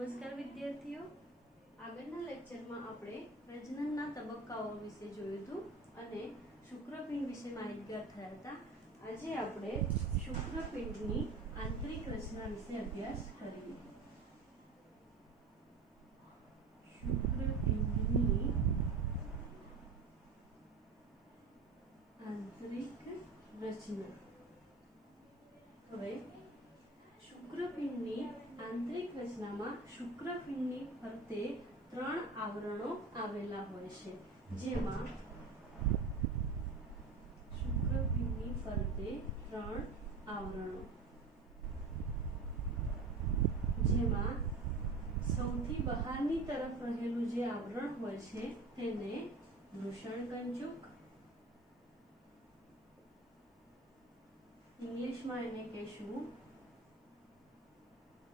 નમસ્કાર વિદ્યાર્થીઓ, આગળના લેક્ચરમાં આપણે પ્રજનનના તબક્કાઓ વિશે જોયું હતું અને શુક્રપિંડ વિશે માહિતગાર થયા હતા. આજે આપણે શુક્રપિંડની આંતરિક રચના વિશે અભ્યાસ કરીએ. શુક્રપિંડની આંતરિક રચના. હવે શુક્રપિંડની આંતરિક રચનામાં શુક્રપિંડની ફરતે 3 આવરણો આવેલા હોય છે, જેમાં શુક્રપિંડની ફરતે 3 આવરણો, જેમાં સૌથી બહારની તરફ રહેલું જે આવરણ હોય છે તેને વૃષણકંજુક, ઇંગ્લિશમાં એને કહેશું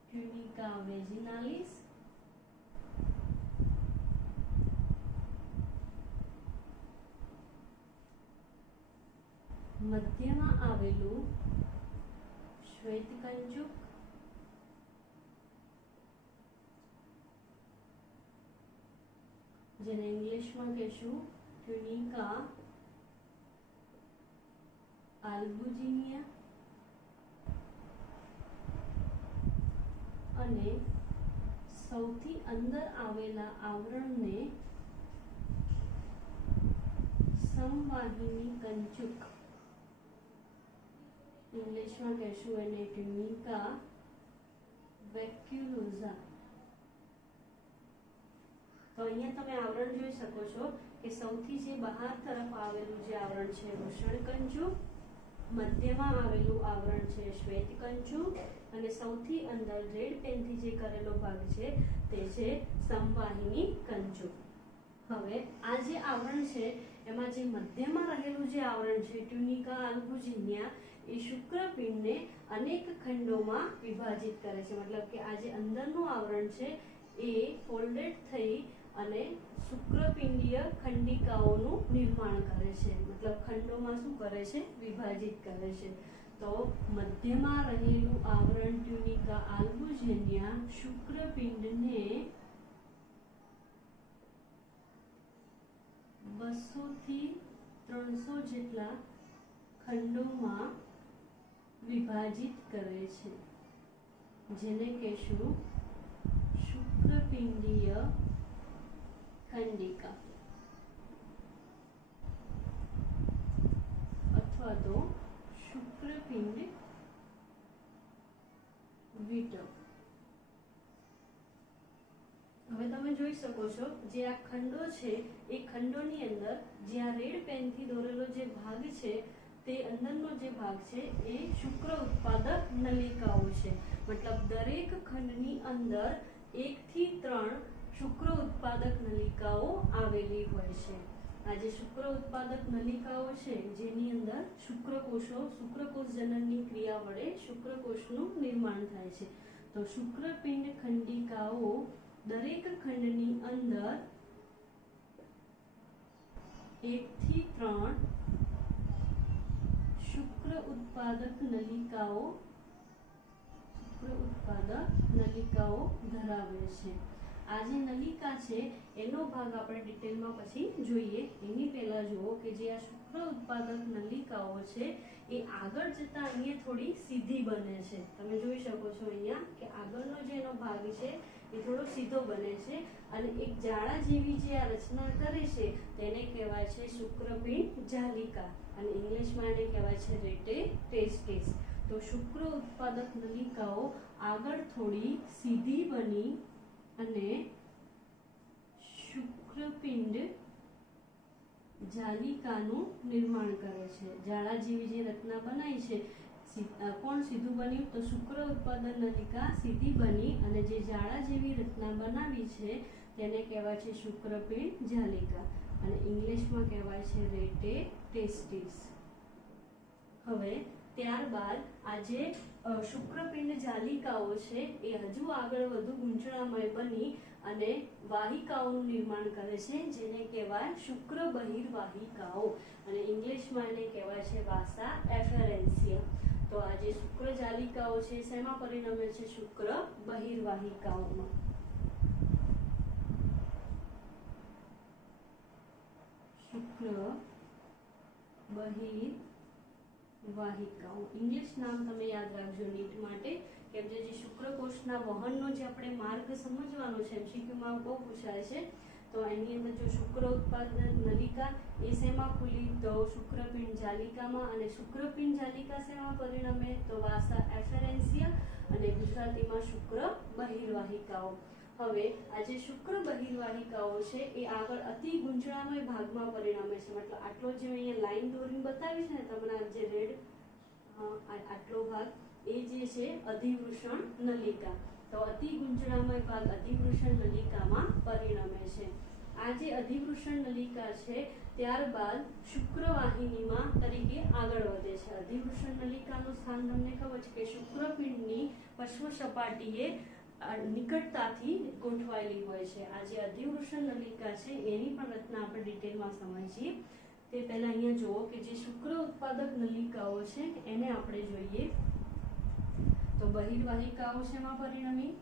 ટ્યુનિકા વેજિનાલિસ, મધ્યમાં આવેલું શ્વેતકંજુક, જેને ઇંગ્લિશમાં કહેશું ટ્યુનિકા આલ્બુજિનિયા, અને સૌથી અંદર આવેલા આવરણને સમવાહિની કંચુક, ઇંગ્લિશમાં કહેશું એને ટ્યુનિકા વેક્યુલોઝા. તો અહીંયા તમે આવરણ જોઈ શકો છો કે સૌથી જે બહાર તરફ આવેલું જે આવરણ છે વૃષણકંજુક, મધ્યમાં આવેલું આવરણ છે શ્વેતકંજુક, અને સૌથી અંદર રેડ પેનથી જે કરેલો ભાગ છે તે છે સમવાહિની કંજુક. હવે આ જે આવરણ છે એમાં જે મધ્યમાં રહેલું જે આવરણ છે ટ્યુનિકા આલ્બુજિનિયા એ શુક્રપિંડને અનેક ખંડોમાં વિભાજિત કરે છે. મતલબ કે આ જે અંદરનું આવરણ છે એ ફોલ્ડેડ થઈ અને શુક્રપિંડીય ખંડિકાઓનું નિર્માણ કરે છે. મતલબ ખંડોમાં શું કરે છે? વિભાજિત કરે છે. તો મધ્યમાં રહેલું આવરણ ટ્યુનિકા આલ્બુજિનિયા શુક્રપિંડને 200 થી 300 જેટલા ખંડોમાં વિભાજિત કરે છે, જેને કહેશું શુક્રપિંડીય ખંડિકા અથવા તો શુક્રપિંડ વિટક. હવે તમે જોઈ શકો છો જે આ ખંડો છે એ ખંડોની અંદર જ્યાં રેડ પેનથી દોરેલો જે ભાગ છે તે અંદરનો જે ભાગ છે એ શુક્ર ઉત્પાદક નલિકાઓ છે. મતલબ દરેક ખંડની અંદર 1 થી 3 શુક્ર ઉત્પાદક નલિકાઓ આવેલી હોય છે. આ જે શુક્ર ઉત્પાદક નલિકાઓ છે જેની અંદર શુક્રકોષ જનનની ક્રિયા વડે શુક્રકોષનું નિર્માણ થાય છે. તો શુક્રપિંડ ખંડિકાઓ દરેક ખંડની અંદર 1 થી 3 શુક્ર ઉત્પાદક નલિકાઓ ધરાવે છે. આ જે નલિકા છે એનો ભાગ આપણે ડિટેલમાં પછી જોઈએ. એની પહેલા જુઓ કે જે આ શુક્ર ઉત્પાદક નલિકાઓ છે એ આગળ જતા અહીંયા થોડી સીધી બને છે. તમે જોઈ શકો છો અહીંયા કે આગળનો જે એનો ભાગ છે એ થોડો સીધો બને છે અને એક જાળા જેવી જે આ રચના કરે છે તેને કહેવાય છે શુક્રપિંડ જાલિકા, અને ઇંગ્લિશમાં એને કહેવાય છે રેટે ટેસ્ટિસ. તો શુક્ર ઉત્પાદક નલિકાઓ આગળ થોડી સીધી બની અને શુક્રપિંડ જાલિકાનું નિર્માણ કરે છે. જાળા જેવી જે રચના બનાવી છે, કોણ સીધું બન્યું? તો શુક્ર ઉત્પાદન નલિકા સીધી બની અને જે જાળા જેવી રચના બનાવી છે તેને કહેવાય છે શુક્રપિંડ જાલિકા, અને ઇંગ્લિશમાં કહેવાય છે રેટે ટેસ્ટિસ. હવે ત્યારબાદ આ જે શુક્રપિંડ જાલિકાઓ છે એ હજુ આગળ વધુ ગૂંચળામય બની અને વાહિકાઓનું નિર્માણ કરે છે, જેને કહેવાય શુક્ર બહિર્વાહિકાઓ, અને ઇંગ્લિશમાં એને કહેવાય છે વાસા એફેરેન્સિયા. તો આ જે શુક્ર જાલિકાઓ છે શેમાં પરિણમે છે? શુક્ર બહિર્વાહિકાઓમાં. શુક્ર બહિર્વાહિકાઓ. ઇંગ્લિશ નામ તમે યાદ રાખજો નીટ માટે, કેમ કે જે શુક્રકોષના વહનનો જે આપણે માર્ગ સમજવાનો છે, એમસીક્યુમાં બહુ પૂછાય છે. તો એની અંદર જો શુક્ર ઉત્પાદન નલિકા એ શેમાં ખુલી? તો શુક્રપિંડ જાલિકામાં. અને શુક્રપિંડ જાલિકા શેમાં પરિણમે? તો વાસા એફેરેન્સિયા અને ગુજરાતીમાં શુક્ર બહિર્વાહિકાઓ. હવે આ જે શુક્ર બહિર્વાહિકાઓ છે એ આગળ અતિ ગુંચળામય ભાગમાં પરિણમે છે. મતલબ આટલો જે અહીંયા લાઈન દોરીને બતાવી છે ને તમને, જે રેડ આટલો ભાગ એ જે છે અધિવૃષણ નલિકા. તો અતિ ગુંચળામય ભાગ અધિવૃષણ નલિકામાં પરિણમે છે. આ જે અધિવૃષણ નલિકા છે ત્યારબાદ શુક્રવાહિનીમાં તરીકે આગળ વધે છે. અધિવૃષણ નલિકાનું સ્થાન તમને ખબર છે કે શુક્રપિંડની પશ્વ સપાટીએ નિકટતાથી ગોઠવાયેલી હોય છે. આ જે અધિવૃષણ નલિકા છે એની પણ રચના આપણે ડિટેલમાં સમજીએ તે પહેલા અહીંયા જુઓ કે જે શુક્ર ઉત્પાદક નલિકાઓ છે એને આપણે જોઈએ. તો બહિર્વાહિકાઓ શેમાં પરિણમી?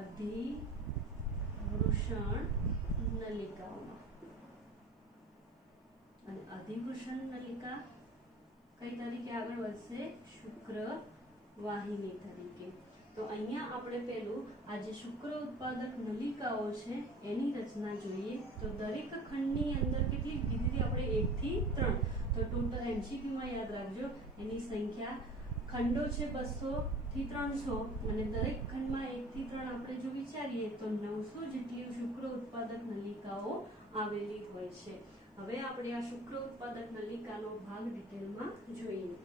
અધિવૃષણ નલિકાઓમાં. અને અધિવૃષણ નલિકા કઈ તરીકે આગળ વધશે? શુક્ર વાહિની તરીકે. તો અહીંયા આપણે પેલું આ જે શુક્ર ઉત્પાદક નલિકાઓ છે એની રચના જોઈએ. તો દરેક ખંડની અંદર કેટલી કીધી આપણે? 1 થી 3. તો ટોટલ એમસીક્યુમાં યાદ રાખજો એની સંખ્યા ખંડો છે 200 થી 300 અને દરેક ખંડમાં 1 થી 3 આપણે જો વિચારીએ તો 900 જેટલી શુક્ર ઉત્પાદક નલિકાઓ આવેલી હોય છે. હવે આપણે આ શુક્ર ઉત્પાદક નલિકાનો ભાગ ડિટેલમાં જોઈએ.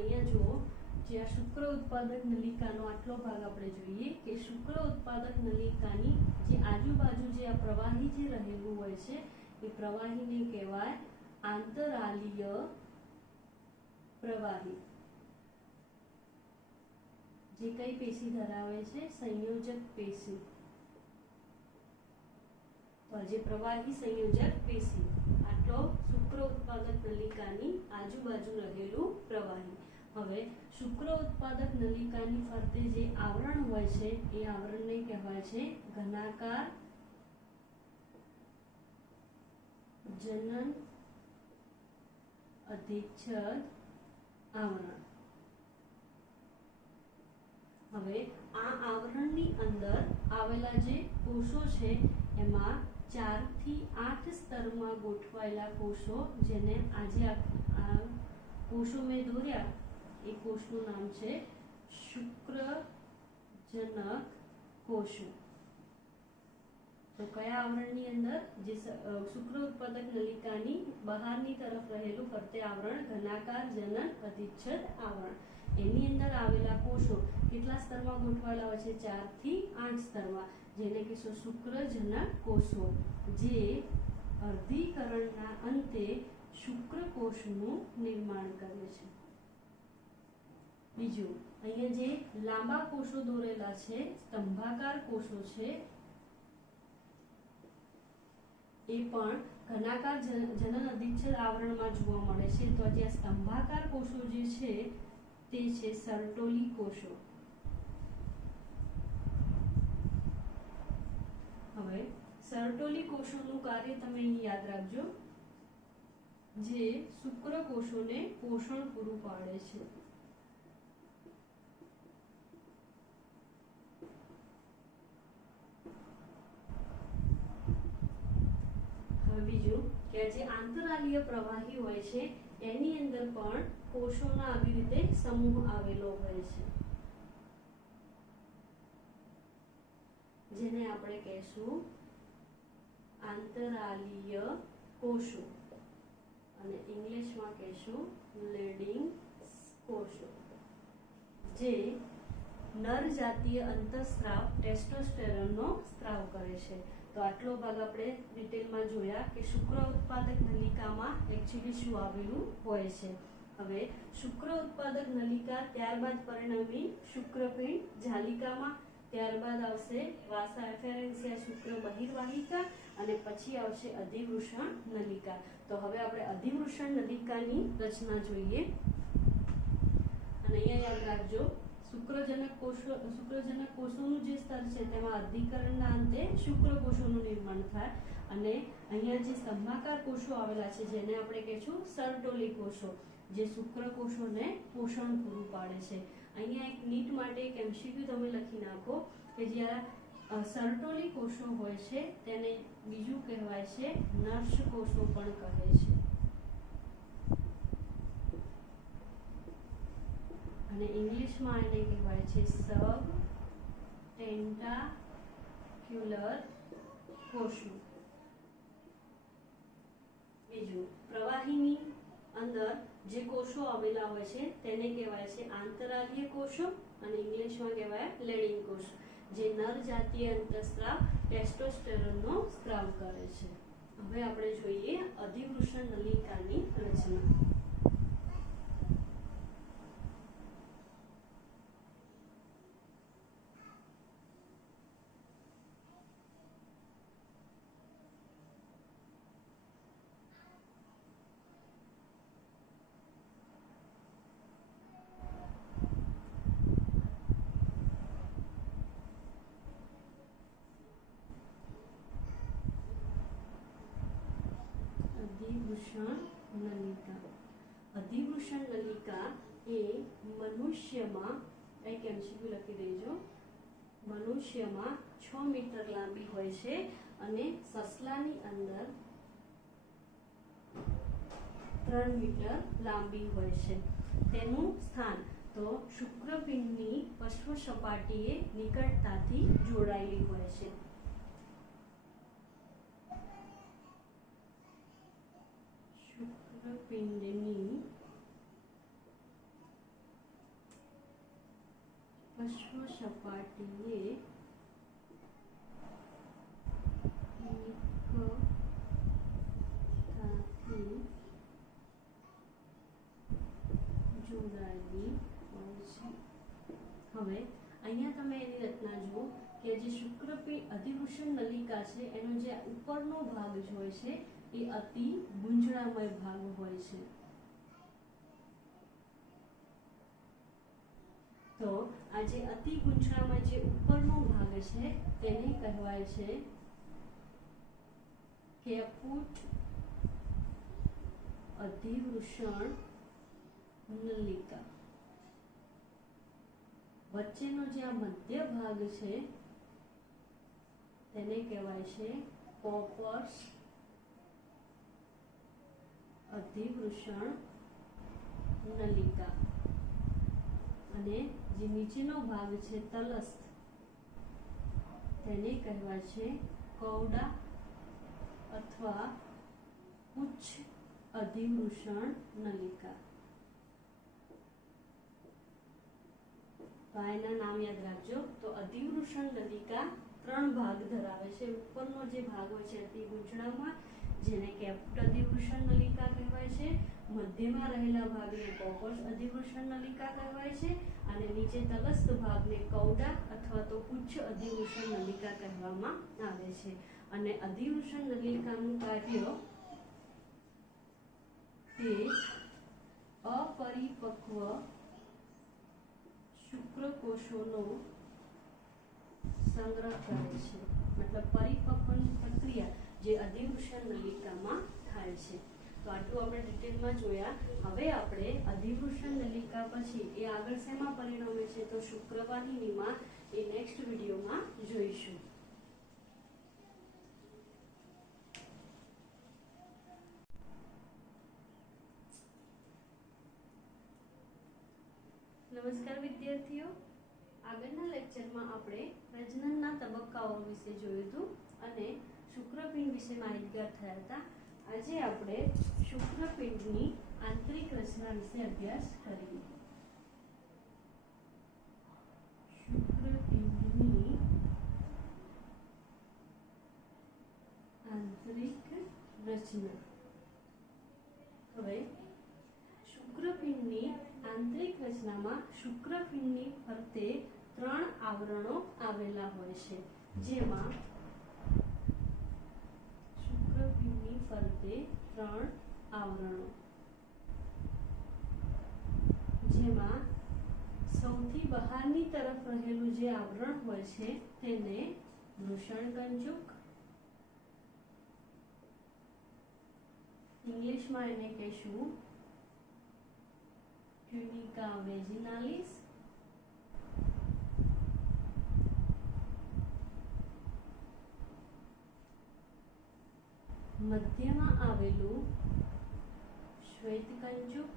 અહીંયા જુઓ જે આ શુક્ર ઉત્પાદક નલિકાનો આટલો ભાગ આપણે જોઈએ કે શુક્ર ઉત્પાદક નલિકાની જે આજુબાજુ જે આ પ્રવાહી જે રહેલું હોય છે એ પ્રવાહીને કહેવાય આંતરાલીય પ્રવાહી. જે કઈ પેશી ધરાવે છે? સંયોજક પેશી. તો જે પ્રવાહી સંયોજક પેશી આટલો શુક્ર ઉત્પાદક નલિકાની આજુબાજુ રહેલું પ્રવાહી. હવે શુક્ર ઉત્પાદક નલિકાની ફરતે જે આવરણ હોય છે એ આવરણને કહેવાય છે ઘનાકાર જનન અધિચ્છદ આવરણ. હવે આ આવરણની અંદર આવેલા જે કોષો છે એમાં 4 થી 8 સ્તરમાં ગોઠવાયેલા કોષો, જેને આજે આ કોષો મેં દોર્યા એ કોષનું નામ છે શુક્રજનક કોષો. તો કયા આવરણની અંદર? જે શુક્ર ઉત્પાદક નલિકાની બહારની તરફ રહેલું ફરતે આવરણ ઘનાકાર જનન અધિચ્છદ આવરણ. એની અંદર આવેલા કોષો કેટલા સ્તરમાં ગોઠવાયેલા હોય છે? 4 થી 8 સ્તરમાં, જેને કહેશો શુક્રજનક કોષો, જે અર્ધીકરણના અંતે શુક્રકોષનું નિર્માણ કરે છે. બીજું અહીંયા જે લાંબા કોષો દોરેલા છે, સ્તંભાકાર કોષો છે, એ પણ ઘનાકાર જનન અધિચ્છદ આવરણમાં જોવા મળે છે. તો જે સ્તંભાકાર કોષો જે છે તે છે સર્ટોલી કોષો. હવે સર્ટોલી કોષોનું કાર્ય તમે અહીં યાદ રાખજો, જે શુક્રકોષોને પોષણ પૂરું પાડે છે. હવે બીજું કે આ જે આંતરાલીય પ્રવાહી હોય છે એની અંદર પણ કોષોના આવી રીતે સમૂહ આવેલો હોય છે, જેને આપણે કહેશું આંતરાલીય કોષો અને ઇંગ્લિશમાં કહેશું લીડિંગ કોષો, જે નર જાતીય અંતઃસ્ત્રાવ ટેસ્ટોસ્ટેરોનનો સ્ત્રાવ કરે છે. તો આટલો ભાગ આપણે ડિટેલમાં જોયા કે શુક્ર ઉત્પાદક નલિકામાં એકચ્યુઅલી શું આવેલું હોય છે. હવે શુક્ર ઉત્પાદક નલિકા, ત્યારબાદ પરિણમી શુક્રપિંડ જાલિકામાં, ત્યારબાદ આવશે વાસા એફેરેન્સિયા શુક્ર બહિર્વાહિકા અને પછી આવશે અધિવૃષણ નલિકા. તો હવે આપણે અધિવૃષણ નલિકાની રચના જોઈએ અને અહીંયા યાદ રાખજો શુક્રજનક કોષોનું જે સ્તર છે તેમાં અધિકરણના અંતે શુક્રકોષોનું નિર્માણ થાય અને અહીંયા જે સ્તંભાકાર કોષો આવેલા છે જેને આપણે કહીશું સર્ટોલી કોષો, જે શુક્રકોષોને પોષણ પૂરું પાડે છે. અહીંયા એક નીટ માટે એક એમસીક્યુ તમે લખી નાખો કે જ્યાં સર્ટોલી કોષો હોય છે તેને બીજું કહેવાય છે નર્સ કોષો પણ કહે છે અને ઇંગ્લિશમાં એને કહેવાય છે સબ ટેન્ટાક્યુલર કોષો. બીજું, પ્રવાહીની અંદર જે કોષો આવેલા હોય છે તેને કહેવાય છે આંતરાલીય કોષો અને ઇંગ્લિશમાં કહેવાય લેડિંગ કોષ, જે નર જાતીય અંતઃસ્ત્રાવ ટેસ્ટોસ્ટેરોનનો સ્ત્રાવ કરે છે. હવે આપણે જોઈએ અધિવૃષણ નલિકાની રચના. અધિવૃષણ નલિકા એ મનુષ્યમાં, એક એમસીક્યુ લખી દેજો, મનુષ્યમાં 6 મીટર લાંબી હોય છે અને સસલાની અંદર 3 મીટર લાંબી હોય છે. તેનું સ્થાન તો શુક્રપિંડની પશ્વ સપાટીએ નિકટતાથી જોડાયેલી હોય છે. શુક્રપિંડની પશ્વ સપાટીએ નિકટતાથી જોડાયેલી હોય છે. હવે અહીંયા તમે એની રચના જુઓ કે જે શુક્રપિંડ અધિવૃષણ નલિકા છે એનો જે ઉપરનો ભાગ જ હોય છે એ અતિ ગુંજળામય ભાગ હોય છે. તો આ જે અતિ ગુંજળામય જે ઉપરનો ભાગ છે તેને કહેવાય છે કેપુટ અધિવૃષણ નલિકા. વચ્ચેનો જે આ મધ્ય ભાગ છે તેને કહેવાય છે કોપર્સ અધિવૃષણ નલિકા અને જે નીચેનો ભાગ છે તલસ્થ તેને કહેવાય છે કૌડા અથવા ઉચ્ચ અધિવૃષણ નલિકા. તો એના નામ યાદ રાખજો. તો અધિવૃષણ નલિકા 3 ભાગ ધરાવે છે. ઉપરનો જે ભાગ હોય છે અતિ ગુંજળામાં જેને કેપુટ અધિવૃષણ નલિકા કહેવાય છે, મધ્યમાં રહેલા ભાગને કોપર્સ અધિવૃષણ નલિકા કહેવાય છે અને નીચે તલસ્થ ભાગને કૌડા અથવા તો ઉચ્ચ અધિવૃષણ નલિકા કહેવામાં આવે છે. અને અધિવૃષણ નલિકાનું કાર્ય તે અપરિપક્વ શુક્રકોષોનો સંગ્રહ કરે છે. મતલબ પરિપક્વની પ્રક્રિયા જે અધિવૃષણ નલિકામાં થાય છે. તો આટલું આપણે ડિટેલમાં જોયા. હવે આપણે અધિવૃષણ નલિકા પછી એ આગળ શેમાં પરિણમે છે તો શુક્રવાહિનીમાં એ નેક્સ્ટ વિડીયોમાં જોઈશું. નમસ્કાર વિદ્યાર્થીઓ, આગળના લેક્ચરમાં આપણે પ્રજનનના તબક્કાઓ વિશે જોયું હતું અને શુક્રપિંડ વિશે માહિતગાર થયા હતા. આજે આપણે શુક્રપિંડની આંતરિક રચના વિશે અભ્યાસ કરીએ. શુક્રપિંડની આંતરિક રચના. હવે શુક્રપિંડની આંતરિક રચનામાં શુક્રપિંડની ફરતે 3 આવરણો આવેલા હોય છે, જેમાં શુક્રપિંડની ફરતે 3 આવરણો, જેમાં સૌથી બહારની તરફ રહેલું જે આવરણ હોય છે તેને વૃષણકંજુક, ઇંગ્લિશમાં એને કહેશું ટ્યુનિકા વેજિનાલિસ, મધ્યમાં આવેલું શ્વેતકંજુક,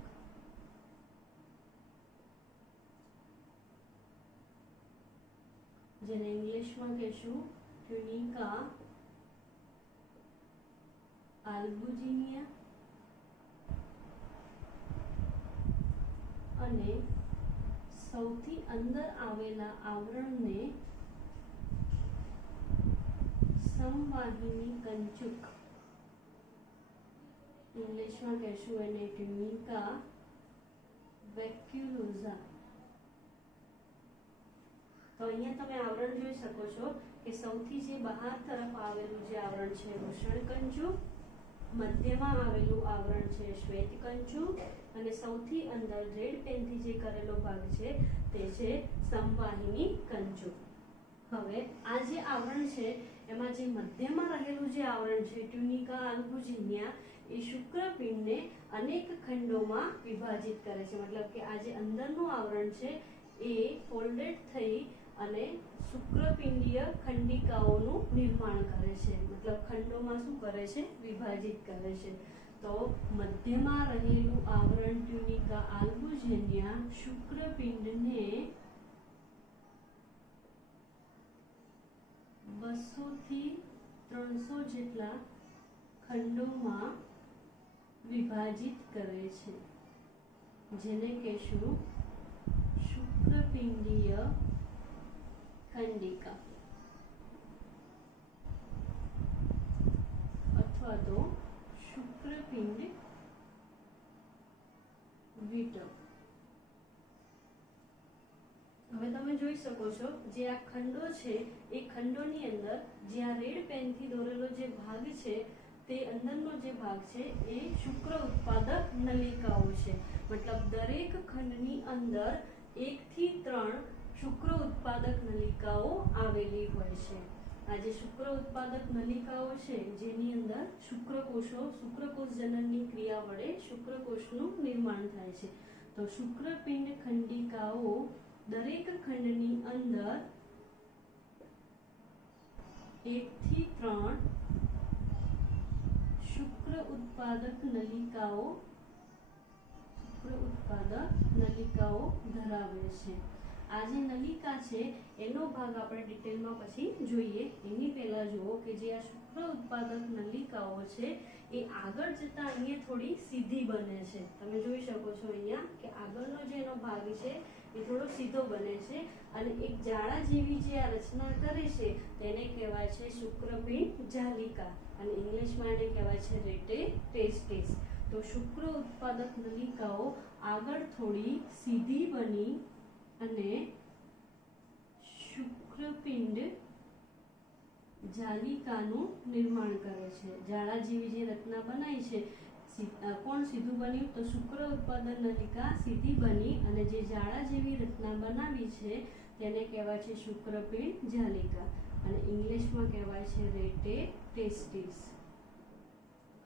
જેને ઇંગ્લિશમાં કહેશું ટ્યુનિકા આલ્બુજિનિયા, અને સૌથી અંદર આવેલા આવરણને સમવાહિની કંચુક, ઇંગ્લિશમાં કહેશું એને ટ્યુનિકા વેક્યુલોઝા. તો અહીંયા તમે આવરણ જોઈ શકો છો કે સૌથી જે બહાર તરફ આવેલું જે આવરણ છે વૃષણકંજુક, મધ્યમાં આવેલું આવરણ છે શ્વેતકંજુક, અને સૌથી અંદર રેડ પેનથી જે કરેલો ભાગ છે તે છે સમવાહિની કંજુક. હવે આ જે આવરણ છે એમાં જે મધ્યમાં રહેલું જે આવરણ છે ટ્યુનિકા આલ્બુજિનિયા એ શુક્રપિંડને અનેક ખંડોમાં વિભાજિત કરે છે. મતલબ કે આ જે અંદરનું આવરણ છે એ ફોલ્ડેડ થઈ અને શુક્રપિંડીય ખંડિકાઓનું નિર્માણ કરે છે. મતલબ ખંડોમાં શું કરે છે? વિભાજિત કરે છે. તો મધ્યમાં રહેલું આવરણ ટ્યુનિકા આલ્બુજિનિયા શુક્રપિંડને 200 થી 300 જેટલા ખંડોમાં વિભાજિત કરે છે, જેને કહેશું શુક્રપિંડીય ખંડિકા અથવા તો શુક્રપિંડ વિટક. હવે તમે જોઈ શકો છો જે આ ખંડો છે એ ખંડોની અંદર જે આ રેડ પેનથી દોરેલો જે ભાગ છે તે અંદરનો જે ભાગ છે એ શુક્ર ઉત્પાદક નલિકાઓ છે. મતલબ દરેક ખંડની અંદર 1 થી 3 શુક્ર ઉત્પાદક નલિકાઓ આવેલી હોય છે. આ જે શુક્ર ઉત્પાદક નલિકાઓ છે જેની અંદર શુક્રકોષ જનનની ક્રિયા વડે શુક્રકોષનું નિર્માણ થાય છે. તો શુક્રપિંડ ખંડિકાઓ દરેક ખંડની અંદર 1 થી 3 શુક્ર ઉત્પાદક નલિકાઓ ધરાવે છે. આ જે નલિકા છે એનો ભાગ આપણે ડિટેલમાં પછી જોઈએ. એની પહેલા જુઓ કે જે આ શુક્ર ઉત્પાદક નલિકાઓ છે એ આગળ જતા અહીંયા થોડી સીધી બને છે. તમે જોઈ શકો છો અહીંયા કે આગળનો જે એનો ભાગ છે એ થોડો સીધો બને છે અને એક જાળા જેવી જે આ રચના કરે છે તેને કહેવાય છે શુક્રપિંડ જાલિકા, અને ઇંગ્લિશમાં એને કહેવાય છે રેટે ટેસ્ટિસ. તો શુક્ર ઉત્પાદક નલિકાઓ આગળ થોડી સીધી બની અને શુક્રપિંડ જાલિકાનું નિર્માણ કરે છે. જાળા જેવી જે રચના બનાવી છે, કોણ સીધું બન્યું? તો શુક્ર ઉત્પાદન નલિકા સીધી બની અને જે જાળા જેવી રચના બનાવી છે તેને કહેવાય છે શુક્રપિંડ જાલિકા, અને ઇંગ્લિશમાં કહેવાય છે રેટે ટેસ્ટિસ.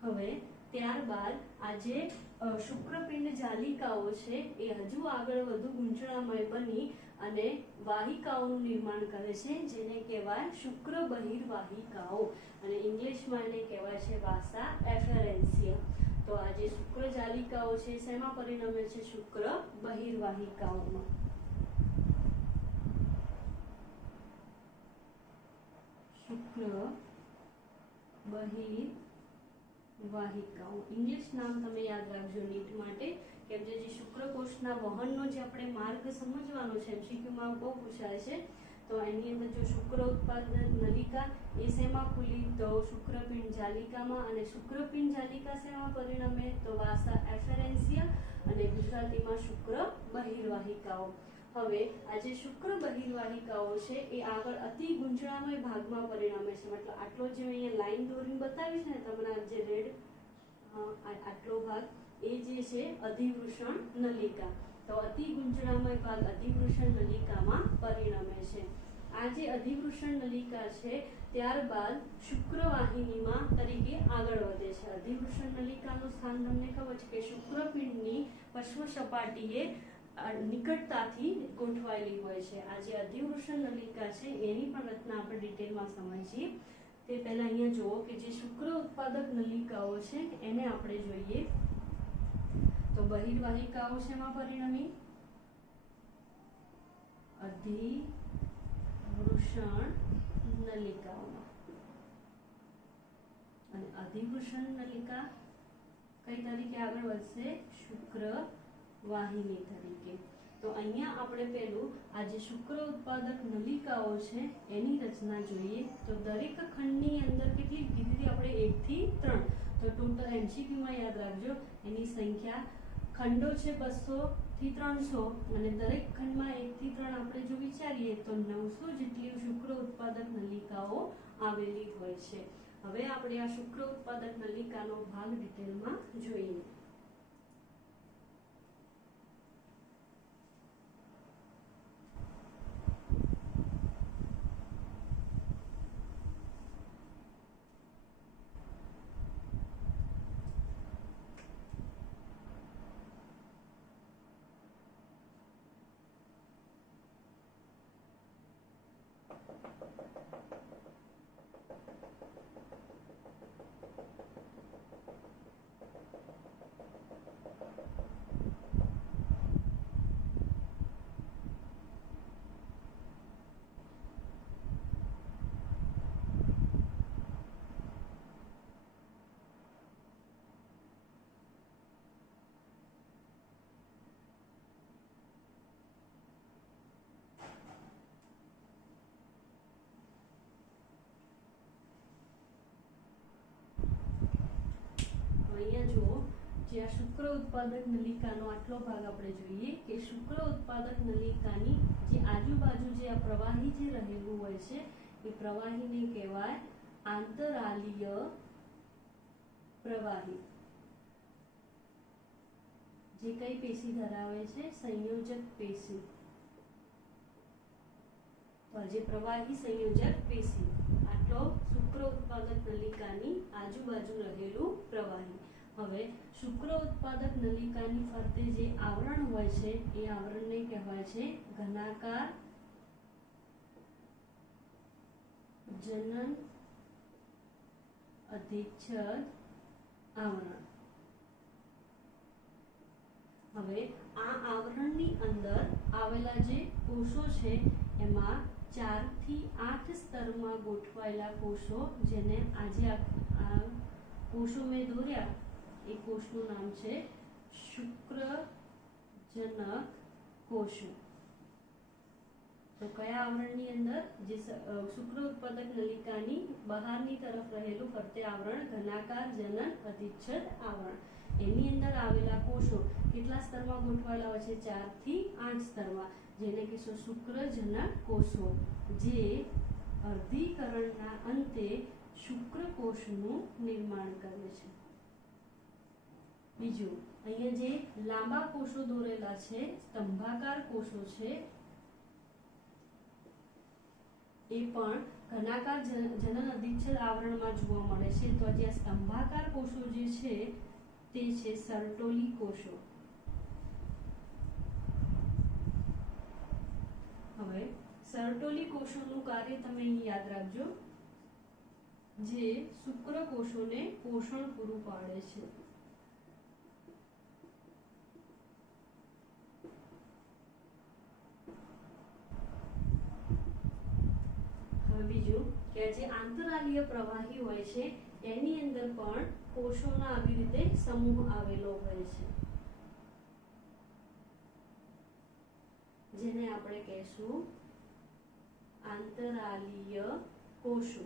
હવે ત્યારબાદ આ જે શુક્રપિંડ જાલિકાઓ છે એ હજુ આગળ વધુ ગૂંચળામય બની અને વાહિકાઓનું નિર્માણ કરે છે, જેને કહેવાય શુક્ર બહિર્વાહિકાઓ, અને ઇંગ્લિશમાં એને કહેવાય છે વાસા એફેરેન્સિયા. તો આ જે શુક્ર જાલિકાઓ છે શેમાં પરિણમે છે? શુક્ર બહિર્વાહિકાઓમાં. શુક્ર બહિર્વાહિકાઓ. ઇંગ્લિશ નામ તમે યાદ રાખજો નીટ માટે, કેમ કે જે શુક્રકોષના વહનનો જે આપણે માર્ગ સમજવાનો છે, એમસીક્યુમાં બહુ પૂછાય છે. તો એની અંદર જો શુક્ર ઉત્પાદન નલિકા એ શેમાં ખુલી? તો શુક્રપિંડ જાલિકામાં. અને શુક્રપિંડ જાલિકા શેમાં પરિણમે? તો વાસા એફેરેન્સિયા અને ગુજરાતીમાં શુક્ર બહિર્વાહિકાઓ. હવે આ જે શુક્ર બહિર્વાહિકાઓ છે એ આગળ અતિ ગુંચળામય ભાગમાં પરિણમે છે. મતલબ આટલો જે અહીંયા લાઈન દોરીને બતાવી છે ને તમને, જે રેડ આટલો ભાગ એ જે છે અધિવૃષણ નલિકા. તો અતિ ગુંચળામય ભાગ અધિવૃષણ નલિકામાં પરિણમે છે. આ જે અધિવૃષણ નલિકા છે ત્યારબાદ શુક્રવાહિનીમાં તરીકે આગળ વધે છે. અધિવૃષણ નલિકાનું સ્થાન તમને ખબર છે કે શુક્રપિંડની પશ્વ સપાટીએ નિકટતાથી ગોઠવાયેલી હોય છે. આ જે અધિવૃષણ નલિકા છે એની પણ રચના આપણે ડિટેલમાં સમજીએ. તે પહેલા અહીંયા જુઓ કે જે શુક્ર ઉત્પાદક નલિકાઓ છે એને આપણે જોઈએ. તો બહિર્વાહિકાઓ શેમાં પરિણમી? અધિવૃષણ નલિકાઓમાં. અને અધિવૃષણ નલિકા કઈ તરીકે આગળ વધશે? શુક્ર વાહિની તરીકે. તો અહીંયા આપણે પેલું આ જે શુક્ર ઉત્પાદક નલિકાઓ છે એની રચના જોઈએ. તો દરેક ખંડની અંદર કેટલી કીધી આપણે? 1 થી 3. તો ટોટલ એમસીક્યુમાં યાદ રાખજો એની સંખ્યા ખંડો છે 200 થી 300 અને દરેક ખંડમાં 1 થી 3 આપણે જો વિચારીએ તો 900 જેટલી શુક્ર ઉત્પાદક નલિકાઓ આવેલી હોય છે. હવે આપણે આ શુક્ર ઉત્પાદક નલિકાનો ભાગ ડિટેલમાં જોઈએ. અહીંયા જુઓ, જે આ શુક્ર ઉત્પાદક નલિકાનો આટલો ભાગ આપણે જોઈએ કે શુક્ર ઉત્પાદક નલિકાની જે આજુબાજુ જે આ પ્રવાહી જે રહેલું હોય છે એ પ્રવાહીને કહેવાય આંતરાલીય પ્રવાહી. જે કઈ પેશી ધરાવે છે? સંયોજક પેશી. તો જે પ્રવાહી સંયોજક પેશી આટલો શુક્ર ઉત્પાદક નલિકાની આજુબાજુ રહેલું પ્રવાહી. હવે શુક્ર ઉત્પાદક નલિકાની ફરતે જે આવરણ હોય છે એ આવરણને કહેવાય છે ઘનાકાર જનન અધિચ્છદ આવરણ. હવે આ આવરણની અંદર આવેલા જે કોષો છે એમાં 4 થી 8 સ્તરમાં ગોઠવાયેલા કોષો, જેને આજે આ કોષો મેં દોર્યા એ કોષનું નામ છે શુક્રજનક કોષો. તો કયા આવરણની અંદર? જે શુક્ર ઉત્પાદક નલિકાની બહારની તરફ રહેલું ફરતે આવરણ ઘનાકાર જનન અધિચ્છદ આવરણ. એની અંદર આવેલા કોષો કેટલા સ્તરમાં ગોઠવાયેલા હોય છે? 4 થી 8 સ્તરમાં, જેને કહેશો શુક્રજનક કોષો, જે અર્ધીકરણના અંતે શુક્રકોષનું નિર્માણ કરે છે. બીજું, અહીંયા જે લાંબા કોષો દોરેલા છે, સ્તંભાકાર કોષો છે, એ પણ ઘનાકાર જનન અધિચ્છદ આવરણમાં જોવા મળે છે. તો જે સ્તંભાકાર કોષો જે છે તે છે સર્ટોલી કોષો. હવે સર્ટોલી કોષોનું કાર્ય તમે અહીં યાદ રાખજો, જે શુક્રકોષોને પોષણ પૂરું પાડે છે. બીજું કે જે આંતરાલીય પ્રવાહી હોય છે એની અંદર પણ કોષોના આવી રીતે સમૂહ આવેલો હોય છે, જેને આપણે કહેશું આંતરાલીય કોષો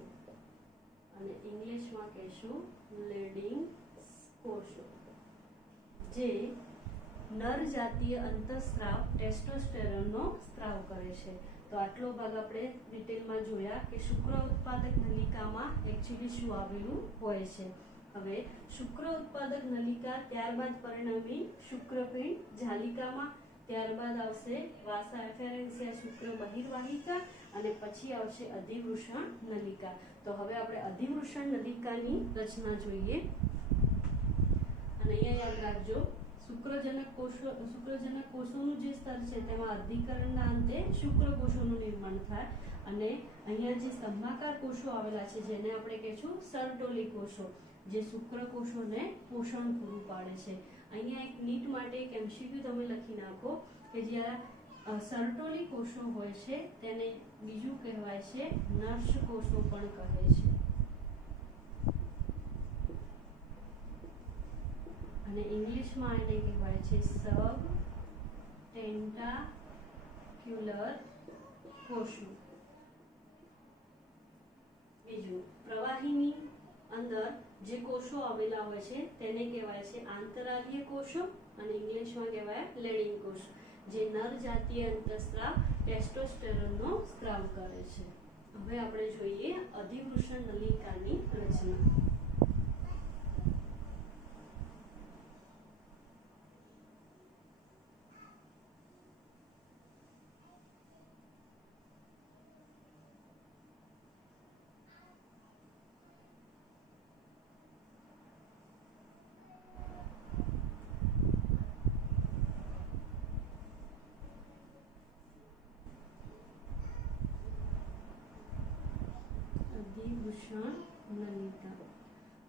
અને ઇંગ્લિશમાં કહેશું લીડિંગ કોષો, જે નર જાતીય અંતઃસ્ત્રાવ ટેસ્ટોસ્ટેરોનનો સ્ત્રાવ કરે છે. તો આટલો ભાગ આપણે ડિટેલમાં જોયા કે શુક્ર ઉત્પાદક નલિકામાં એકચ્યુઅલી શું આવેલું હોય છે. હવે શુક્ર ઉત્પાદક નલિકા, ત્યારબાદ પરિણમી શુક્રપિંડ જાલિકામાં, ત્યારબાદ આવશે વાસા એફેરેન્સિયા શુક્ર બહિર્વાહિકા અને પછી આવશે અધિવૃષણ નલિકા. તો હવે આપણે અધિવૃષણ નલિકાની રચના જોઈએ. અને અહીંયા યાદ રાખજો, શુક્રજનક કોષોનું જે સ્તર છે તેમાં અધિકરણના અંતે શુક્રકોષોનું નિર્માણ થાય અને અહીંયા જે સ્તંભાકાર કોષો આવેલા છે જેને આપણે કહીશું સર્ટોલી કોષો, જે શુક્રકોષોને પોષણ પૂરું પાડે છે. અહીંયા એક નીટ માટે એક એમસીક્યુ તમે લખી નાખો કે જ્યારે સર્ટોલી કોષો હોય છે તેને બીજું કહેવાય છે નર્સ કોષો પણ કહે છે. અને ઇંગ્લિશમાં એને કહેવાય છે સબ ટેન્ટાક્યુલર કોષો. બીજું, પ્રવાહીની અંદર જે કોષો આવેલા હોય છે તેને કહેવાય છે આંતરાલીય કોષો અને ઇંગ્લિશમાં કહેવાય લીડિંગ કોષ, જે નર જાતીય અંતઃસ્ત્રાવ ટેસ્ટોસ્ટેરોનનો સ્ત્રાવ કરે છે. હવે આપણે જોઈએ અધિવૃષણ નલિકાની રચના.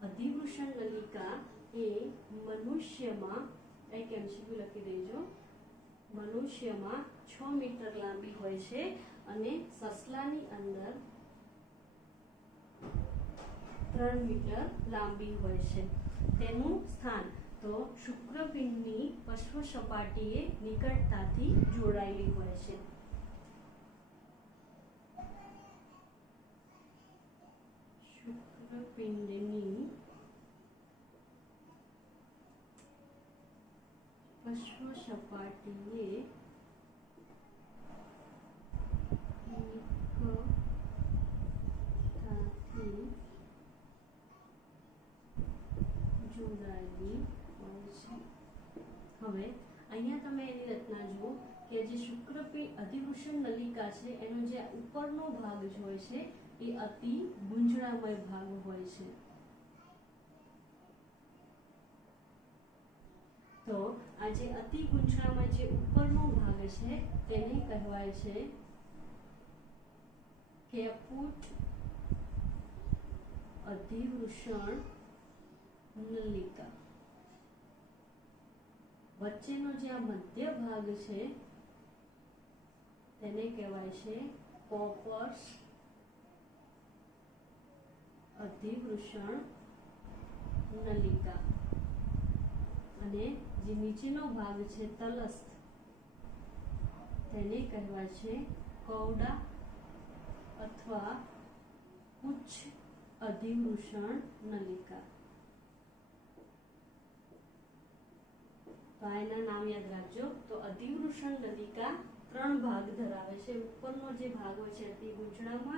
અધિવૃષણ નલિકા એ મનુષ્યમાં, એક એમસીક્યુ લખી દેજો, મનુષ્યમાં 6 મીટર લાંબી હોય છે અને સસલાની અંદર 3 મીટર લાંબી હોય છે. તેનું સ્થાન તો શુક્રપિંડની પશ્વ સપાટીએ નિકટતાથી જોડાયેલી હોય છે. શુક્રપિંડની પશ્વ સપાટીએ નિકટતાથી જોડાયેલી હોય છે. હવે અહીંયા તમે એની રચના જુઓ કે જે શુક્રપિંડ અધિવૃષણ નલિકા છે એનો જે ઉપરનો ભાગ હોય છે એ અતિ ગુંજળામય ભાગ હોય છે. તો આ જે અતિ ગુંજળામય જે ઉપરનો ભાગ છે તેને કહેવાય છે કેપુટ અધિવૃષણ નલિકા. વચ્ચેનો જે આ મધ્ય ભાગ છે તેને કહેવાય છે કોપર્સ અધિવૃષણ નલિકા અને જે નીચેનો ભાગ છે તલસ્થ તેને કહેવાય છે કૌડા અથવા ઉચ્ચ અધિવૃષણ નલિકા. તો આના નામ યાદ રાખજો. તો અધિવૃષણ નલિકા 3 ભાગ ધરાવે છે. ઉપરનો જે ભાગ હોય છે અતિ ગુંજળામય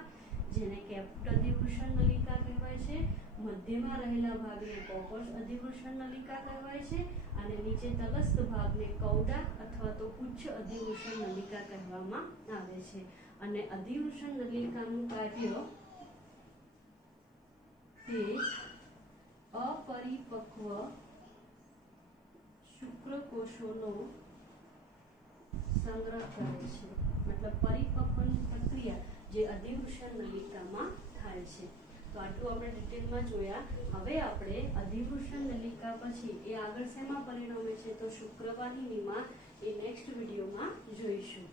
જેને કેપુટ અધિવૃષણ નલિકા કહેવાય છે, મધ્યમાં રહેલા ભાગને કોપર્સ અધિવૃષણ નલિકા કહેવાય છે અને નીચે તલસ્થ ભાગને કૌડા અથવા તો ઉચ્ચ અધિવૃષણ નલિકા કહેવામાં આવે છે. અને અધિવૃષણ નલિકાનું કાર્ય તે અપરિપક્વ શુક્રકોષોનો સંગ્રહ કરે છે. મતલબ પરિપક્વની પ્રક્રિયા જે અધિવૃષણ નલિકામાં થાય છે. તો આટલું આપણે ડિટેલમાં જોયા. હવે આપણે અધિવૃષણ નલિકા પછી એ આગળ શેમાં પરિણમે છે તો શુક્રવાહિનીમાં એ નેક્સ્ટ વિડીયોમાં જોઈશું.